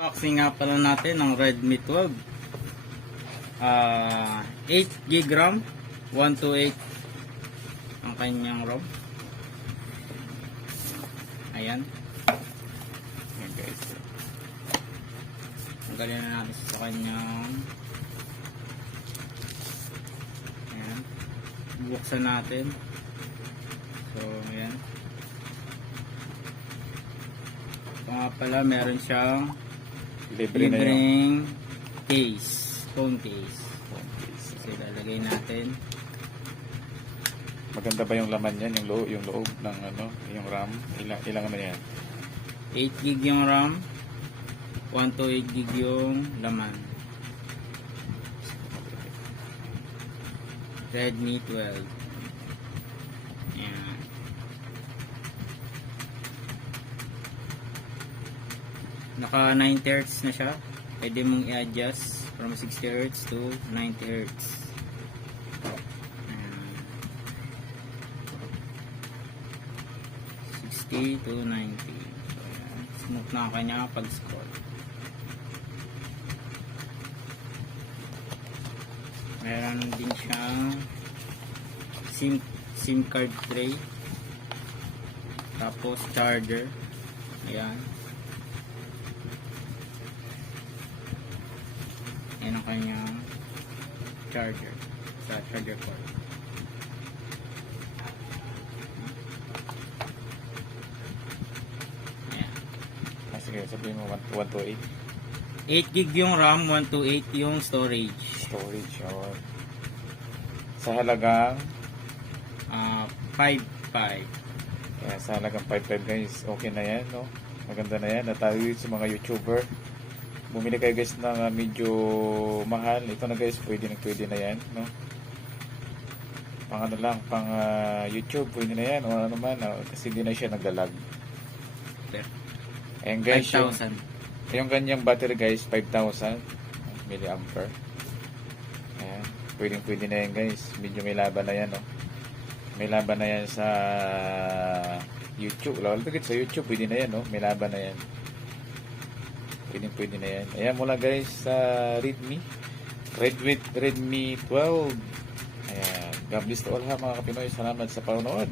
Unboxing nga pala natin ng Redmi 12. 8GB RAM, 128 ang kanyang ROM. Ayan. Ayan guys. Tanggalin na natin sa kanyang. Ayan. Buksan natin. So, ayan. Ito nga pala, meron siyang libreng case. Phone case. So, ilalagay natin. Maganda ba yung laman yan? Yung loob ng ano, yung RAM? Ilang naman yan? 8GB yung RAM, 128GB yung laman. Redmi 12. Ayan. Naka 90Hz na siya. Pwede mong i-adjust from 60Hz to 90Hz. 60 to 90. So, ayan. Smooth na ang kanya pag-scroll. Meron din siyang SIM card tray. Tapos charger. Ayan. Ayan ang kanyang charger. Sa charger port. Sige, sabihin mo 128. 8GB yung RAM, 128 yung storage. Storage, or sa halagang 5.5. kaya sa halagang 5.5 guys, okay na yan, no? Maganda na yan. Natayo sa mga YouTuber. Bumili kayo guys ng medyo mahal. Ito na guys, pwede na yan, no? Pang ano lang, pang YouTube, pwede na yan. O ano man, kasi hindi na siya naglalag. Ayan guys, 5,000. yung kanyang battery guys, 5,000 mAh. Ayan, pwede na yan guys. Medyo may laban na yan, no? May laban na yan sa YouTube. Lalo sa YouTube, pwede na yan, no? May laban na yan. Pwede na yan. Ayan mula guys sa Redmi 12. Ayan, God bless to all ha mga kapinoy. Salamat sa panonood.